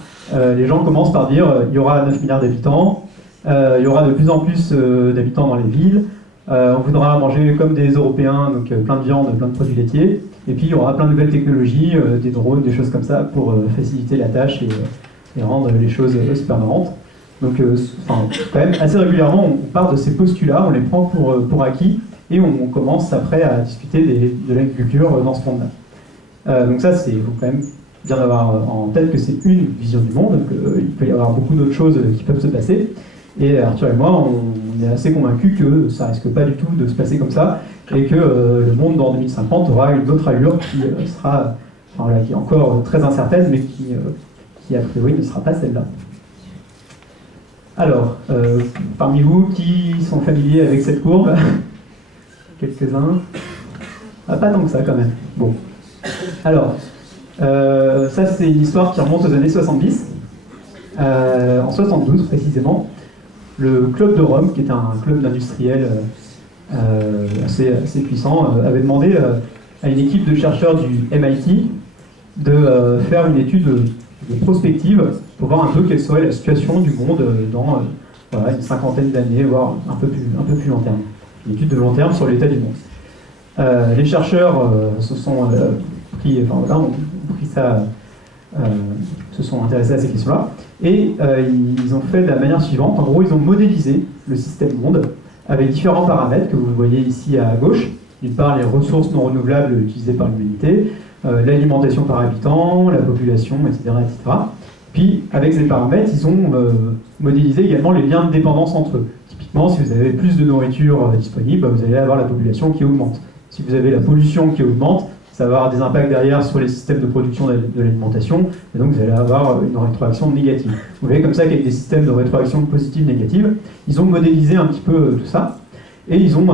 les gens commencent par dire il y aura 9 milliards d'habitants, il y aura de plus en plus d'habitants dans les villes, on voudra manger comme des Européens, donc plein de viande, plein de produits laitiers, et puis il y aura plein de nouvelles technologies, des drones, des choses comme ça, pour faciliter la tâche et rendre les choses super marrantes. Donc quand même, assez régulièrement, on part de ces postulats, on les prend pour acquis, et on commence après à discuter de l'agriculture dans ce monde-là. Donc ça, il faut quand même bien avoir en tête que c'est une vision du monde, qu'il peut y avoir beaucoup d'autres choses qui peuvent se passer. Et Arthur et moi, on est assez convaincus que ça risque pas du tout de se passer comme ça, et que le monde dans 2050 aura une autre allure qui est encore très incertaine, mais qui a priori ne sera pas celle-là. Alors, parmi vous, qui sont familiers avec cette courbe? Quelques-uns. Ah, pas tant que ça quand même. Bon. Alors, ça c'est une histoire qui remonte aux années 70. En 72 précisément, le Club de Rome, qui est un club d'industriels assez puissant, avait demandé à une équipe de chercheurs du MIT de faire une étude de prospective pour voir un peu quelle serait la situation du monde dans voilà, une cinquantaine d'années, voire un peu plus long terme. Une étude de long terme sur l'état du monde. Les chercheurs se sont se sont intéressés à ces questions-là, et ils ont fait de la manière suivante. En gros, ils ont modélisé le système monde avec différents paramètres que vous voyez ici à gauche. D'une part, les ressources non renouvelables utilisées par l'humanité, l'alimentation par habitant, la population, etc., etc. Puis, avec ces paramètres, ils ont modélisé également les liens de dépendance entre eux. Typiquement, si vous avez plus de nourriture disponible, vous allez avoir la population qui augmente. Si vous avez la pollution qui augmente, ça va avoir des impacts derrière sur les systèmes de production de l'alimentation, et donc vous allez avoir une rétroaction négative. Vous voyez comme ça qu'avec des systèmes de rétroaction positive-négative, ils ont modélisé un petit peu tout ça, et ils ont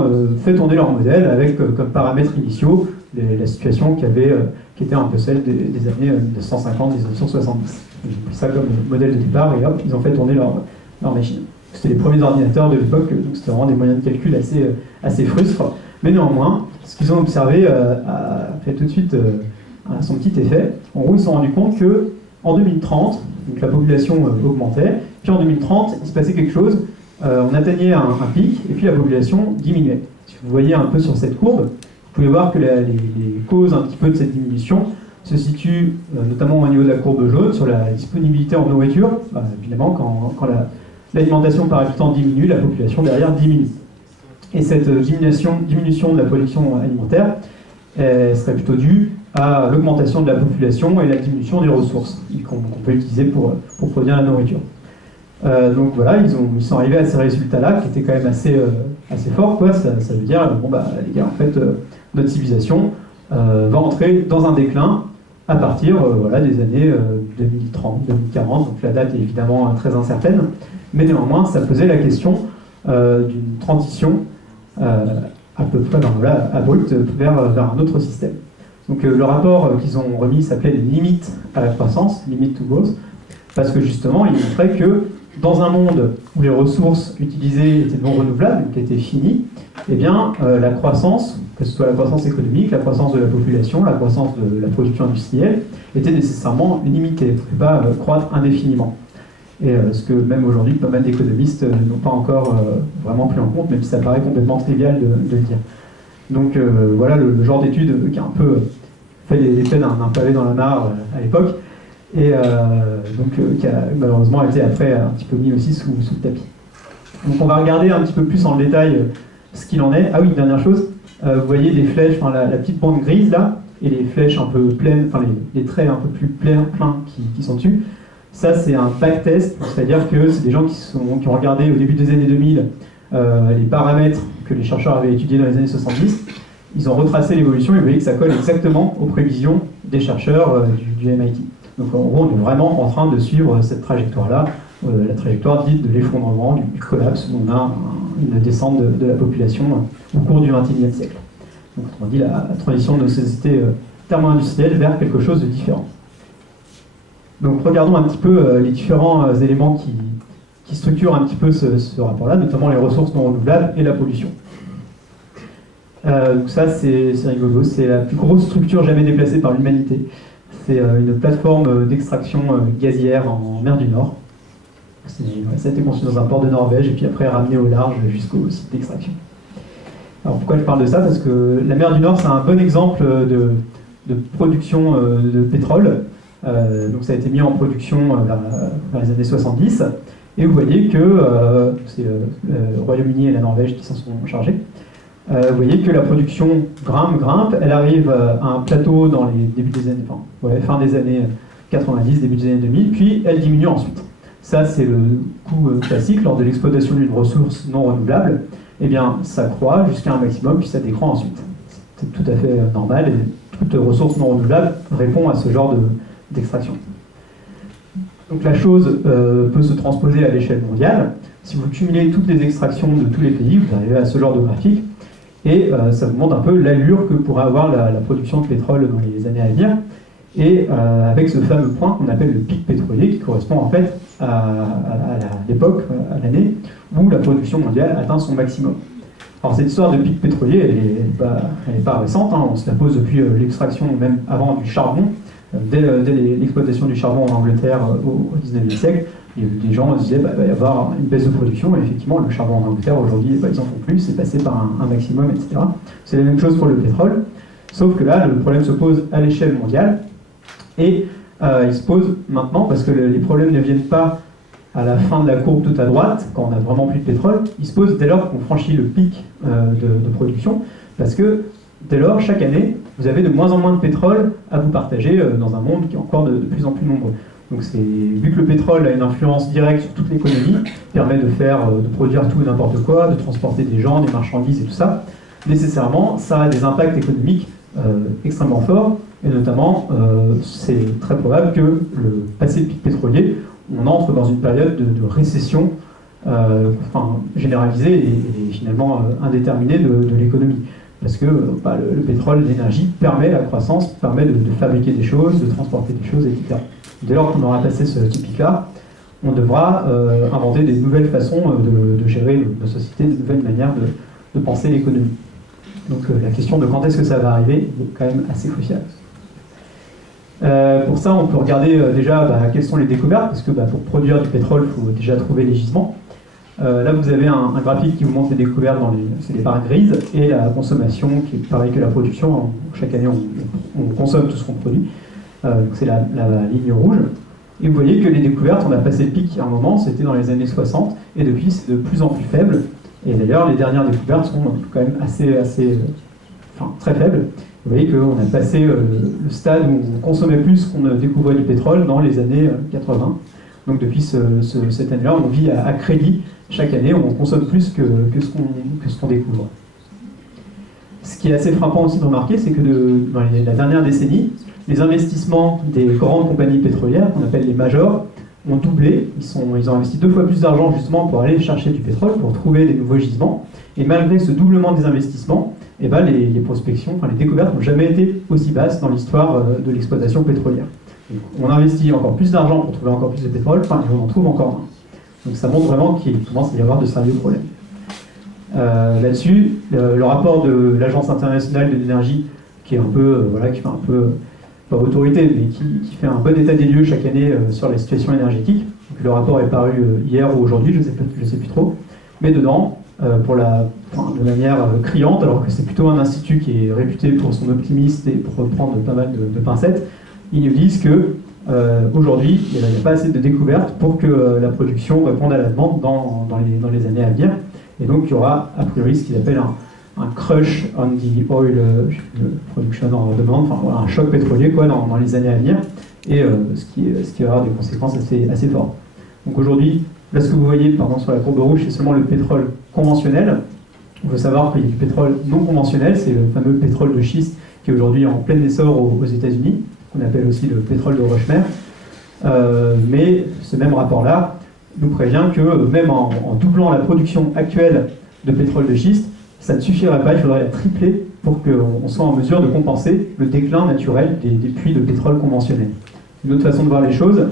fait tourner leur modèle avec comme paramètres initiaux la situation qui était un peu celle des années 1950-1970. Ils ont pris ça comme modèle de départ, et hop, ils ont fait tourner leur machine. C'était les premiers ordinateurs de l'époque, donc c'était vraiment des moyens de calcul assez frustres. Mais néanmoins, ce qu'ils ont observé a fait tout de suite son petit effet. En gros, ils se sont rendus compte qu'en 2030, donc la population augmentait, puis en 2030, il se passait quelque chose, on atteignait un pic, et puis la population diminuait. Si vous voyez un peu sur cette courbe, vous pouvez voir que les causes un petit peu de cette diminution se situent notamment au niveau de la courbe jaune, sur la disponibilité en nourriture. Évidemment, quand l'alimentation par habitant diminue, la population derrière diminue. Et cette diminution de la production alimentaire serait plutôt due à l'augmentation de la population et la diminution des ressources qu'on peut utiliser pour produire la nourriture. Donc voilà, ils sont arrivés à ces résultats-là qui étaient quand même assez forts, quoi. Ça veut dire, les gars, en fait, notre civilisation va entrer dans un déclin à partir des années 2030, 2040. Donc la date est évidemment très incertaine, mais néanmoins, ça posait la question d'une transition à peu près abrupte vers un autre système. Donc le rapport qu'ils ont remis s'appelait les limites à la croissance, limit to growth, parce que justement il montrait que dans un monde où les ressources utilisées étaient non renouvelables, qui étaient finies, eh bien la croissance, que ce soit la croissance économique, la croissance de la population, la croissance de la production industrielle, était nécessairement limitée, elle ne pouvait pas croître indéfiniment. Et ce que même aujourd'hui, pas mal d'économistes n'ont pas encore vraiment pris en compte, même si ça paraît complètement trivial de le dire. Donc voilà le genre d'étude qui a un peu fait l'effet d'un pavé dans la mare à l'époque, et qui a malheureusement été après un petit peu mis aussi sous le tapis. Donc on va regarder un petit peu plus en détail ce qu'il en est. Ah oui, une dernière chose, vous voyez les flèches, la petite bande grise là, et les flèches un peu pleines, les traits un peu plus pleins qui sont dessus. Ça, c'est un backtest, c'est-à-dire que c'est des gens qui ont regardé au début des années 2000 les paramètres que les chercheurs avaient étudiés dans les années 70. Ils ont retracé l'évolution et vous voyez que ça colle exactement aux prévisions des chercheurs du MIT. Donc en gros, on est vraiment en train de suivre cette trajectoire-là, la trajectoire dite de l'effondrement, du collapse, où on a une descente de la population au cours du XXIe siècle. Donc on dit la transition de nos sociétés thermo-industrielles vers quelque chose de différent. Donc regardons un petit peu les différents éléments qui structurent un petit peu ce rapport-là, notamment les ressources non renouvelables et la pollution. Donc ça c'est rigolo, c'est la plus grosse structure jamais déplacée par l'humanité. C'est une plateforme d'extraction gazière en mer du Nord. Ça a été conçu dans un port de Norvège et puis après ramené au large jusqu'au site d'extraction. Alors pourquoi je parle de ça? Parce que la mer du Nord c'est un bon exemple de production de pétrole. Donc ça a été mis en production vers les années 70, et vous voyez que c'est le Royaume-Uni et la Norvège qui s'en sont chargés. Vous voyez que la production grimpe, elle arrive à un plateau dans les débuts des années, fin des années 90, début des années 2000, puis elle diminue ensuite. Ça c'est le coût classique lors de l'exploitation d'une ressource non renouvelable. Eh bien ça croît jusqu'à un maximum, puis ça décroît ensuite. C'est tout à fait normal, et toute ressource non renouvelable répond à ce genre d'extraction. Donc la chose peut se transposer à l'échelle mondiale. Si vous cumulez toutes les extractions de tous les pays, vous arrivez à ce genre de graphique, et ça vous montre un peu l'allure que pourrait avoir la production de pétrole dans les années à venir, et avec ce fameux point qu'on appelle le pic pétrolier, qui correspond en fait à l'époque, à l'année, où la production mondiale atteint son maximum. Alors cette histoire de pic pétrolier, elle n'est pas récente, hein. On se la pose depuis l'extraction, même avant du charbon. Dès l'exploitation du charbon en Angleterre au 19e siècle, les gens se disaient qu'il va y avoir une baisse de production, et effectivement le charbon en Angleterre aujourd'hui, ils en font plus, c'est passé par un maximum, etc. C'est la même chose pour le pétrole, sauf que là le problème se pose à l'échelle mondiale, et il se pose maintenant parce que les problèmes ne viennent pas à la fin de la courbe tout à droite, quand on a vraiment plus de pétrole, il se pose dès lors qu'on franchit le pic de production, parce que dès lors, chaque année, vous avez de moins en moins de pétrole à vous partager dans un monde qui est encore de plus en plus nombreux. Donc vu que le pétrole a une influence directe sur toute l'économie, permet de produire tout et n'importe quoi, de transporter des gens, des marchandises et tout ça, nécessairement, ça a des impacts économiques extrêmement forts, et notamment, c'est très probable que passé le pic pétrolier, on entre dans une période de récession généralisée et finalement indéterminée de l'économie. Parce que le pétrole, l'énergie, permet la croissance, permet de fabriquer des choses, de transporter des choses, etc. Dès lors qu'on aura passé ce pic-là, on devra inventer des nouvelles façons de gérer nos sociétés, de nouvelles manières de penser l'économie. Donc la question de quand est-ce que ça va arriver est quand même assez cruciale. Pour ça, on peut regarder déjà quelles sont les découvertes, parce que pour produire du pétrole, il faut déjà trouver les gisements. Là, vous avez un graphique qui vous montre les découvertes c'est les barres grises, et la consommation, qui est pareil que la production. Chaque année, on consomme tout ce qu'on produit. Donc c'est la ligne rouge. Et vous voyez que les découvertes, on a passé le pic à un moment, c'était dans les années 60, et depuis, c'est de plus en plus faible. Et d'ailleurs, les dernières découvertes sont quand même très faibles. Vous voyez qu'on a passé le stade où on consommait plus qu'on ne découvrait du pétrole dans les années 80. Donc depuis cette année-là, on vit à crédit. Chaque année, on consomme plus que ce qu'on découvre. Ce qui est assez frappant aussi de remarquer, c'est que dans la dernière décennie, les investissements des grandes compagnies pétrolières, qu'on appelle les majors, ont doublé. Ils ont investi 2 fois plus d'argent justement pour aller chercher du pétrole, pour trouver des nouveaux gisements. Et malgré ce doublement des investissements, les prospections, les découvertes n'ont jamais été aussi basses dans l'histoire de l'exploitation pétrolière. On investit encore plus d'argent pour trouver encore plus de pétrole, et on en trouve encore moins. Donc ça montre vraiment qu'il commence à y avoir de sérieux problèmes. Là-dessus, le rapport de l'Agence internationale de l'énergie, qui fait un peu, pas autorité, mais qui fait un bon état des lieux chaque année sur la situation énergétique. Donc, le rapport est paru hier ou aujourd'hui, je ne sais plus trop. Mais dedans, de manière criante, alors que c'est plutôt un institut qui est réputé pour son optimisme et pour prendre pas mal de pincettes, ils nous disent que aujourd'hui, il n'y a pas assez de découvertes pour que la production réponde à la demande dans les années à venir. Et donc, il y aura, a priori, ce qu'ils appellent un crush on the oil production en demande, un choc pétrolier dans les années à venir, et ce qui va avoir des conséquences assez fortes. Donc aujourd'hui, là, ce que vous voyez sur la courbe rouge, c'est seulement le pétrole conventionnel. Il faut savoir qu'il y a du pétrole non conventionnel, c'est le fameux pétrole de schiste qui est aujourd'hui en plein essor aux États-Unis, qu'on appelle aussi le pétrole de roche-mère. Mais ce même rapport-là nous prévient que même en doublant la production actuelle de pétrole de schiste, ça ne suffirait pas, il faudrait la tripler pour qu'on soit en mesure de compenser le déclin naturel des puits de pétrole conventionnels. Une autre façon de voir les choses,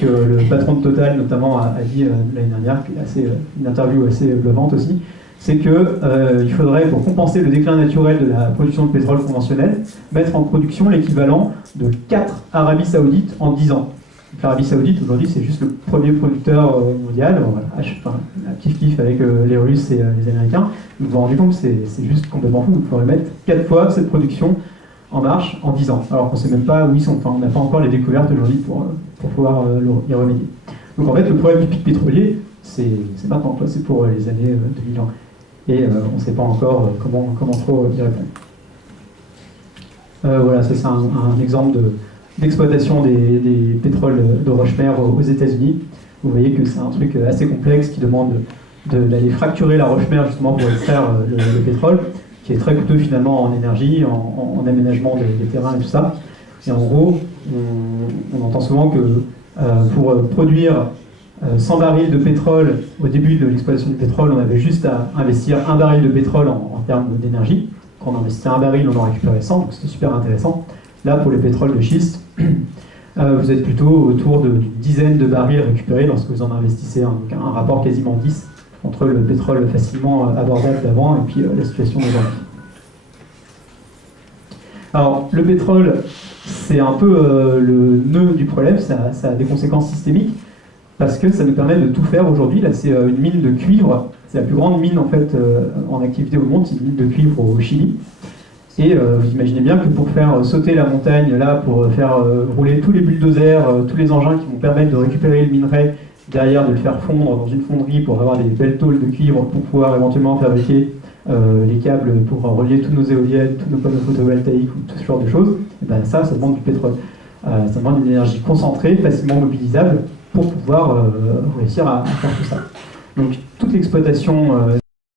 que le patron de Total notamment a dit l'année dernière, qui est une interview assez bluffante aussi, c'est qu'il faudrait, pour compenser le déclin naturel de la production de pétrole conventionnel, mettre en production l'équivalent de 4 Arabies Saoudites en 10 ans. L'Arabie Saoudite, aujourd'hui, c'est juste le premier producteur mondial, kiff-kiff avec les Russes et les Américains. Vous vous rendez compte que c'est juste complètement fou. Il faudrait mettre 4 fois cette production en marche en 10 ans, alors qu'on ne sait même pas où ils sont. On n'a pas encore les découvertes aujourd'hui pour pouvoir y remédier. Donc en fait, le problème du pic pétrolier, c'est maintenant, c'est pour les années 2020. Et on ne sait pas encore comment trop y répondre. Voilà, ça c'est un exemple d'exploitation des pétroles de roche-mère aux États-Unis. Vous voyez que c'est un truc assez complexe qui demande d'aller fracturer la roche-mère justement pour extraire le pétrole, qui est très coûteux finalement en énergie, en aménagement des terrains et tout ça. Et en gros, on entend souvent que pour produire 100 barils de pétrole au début de l'exploitation du pétrole, on avait juste à investir 1 baril de pétrole en termes d'énergie. Quand on investit 1 baril, on en récupérait 100, donc c'était super intéressant. Là, pour les pétroles de schiste, vous êtes plutôt autour d'une dizaine de barils récupérés lorsque vous en investissez un rapport quasiment 10 entre le pétrole facilement abordable d'avant et puis la situation d'aujourd'hui. Alors, le pétrole, c'est un peu le nœud du problème, ça a des conséquences systémiques, parce que ça nous permet de tout faire aujourd'hui. Là, c'est une mine de cuivre, c'est la plus grande mine en fait en activité au monde, c'est une mine de cuivre au Chili. Et vous imaginez bien que pour faire sauter la montagne, là, pour faire rouler tous les bulldozers, tous les engins qui vont permettre de récupérer le minerai, derrière de le faire fondre dans une fonderie pour avoir des belles tôles de cuivre pour pouvoir éventuellement fabriquer les câbles pour relier tous nos éoliennes, tous nos panneaux photovoltaïques ou tout ce genre de choses, et ben ça demande du pétrole. Ça demande une énergie concentrée, facilement mobilisable pour pouvoir réussir à faire tout ça. Donc toute l'exploitation